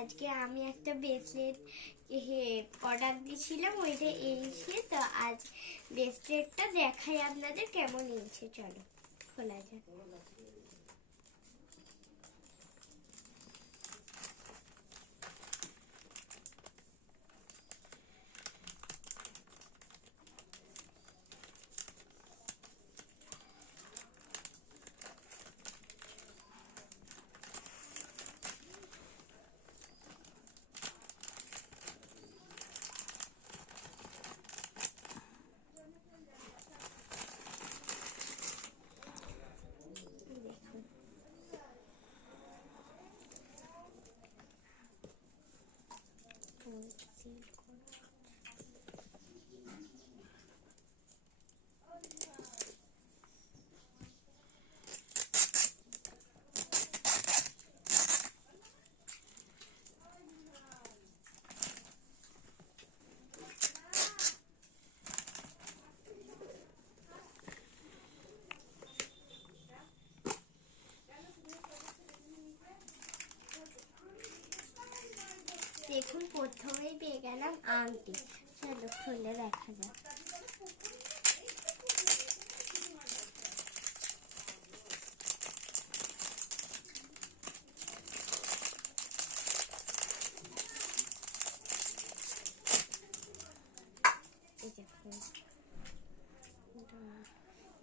আজকে আমি একটা ব্রেসলেট অর্ডার দিয়েছিলাম, ওইটা এসে তো আজ ব্রেসলেটটা দেখাই আপনাদের কেমন এসেছে। চলো খোলা যাক। দেখুন প্রথমেই পেয়ে গেলাম আংটি। চলো খুলে দেখা যাক।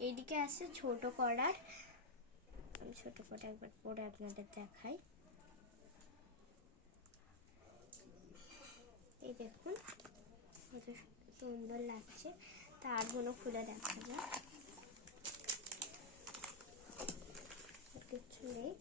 এইদিকে আছে ছোট করার। আমি ছোট করে একবার পরে আপনাদের দেখাই। এই দেখুন কত সুন্দর লাগছে। তারগুলো খুলে দেখা যায়, কিছু নেই।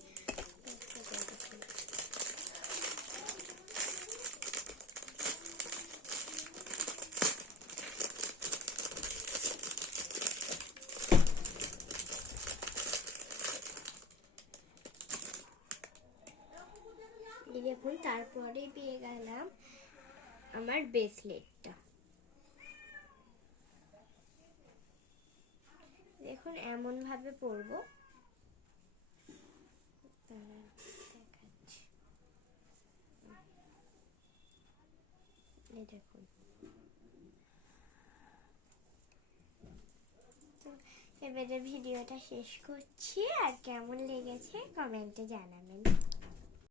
দেখুন তারপরে পেয়ে গেলাম আমার ব্রেসলেটটা। দেখুন এমন ভাবে পরবো, দেখাচ্ছি। এই দেখুন। এবারে ভিডিওটা শেষ করছি, আর কেমন লেগেছে কমেন্টে জানাবেন।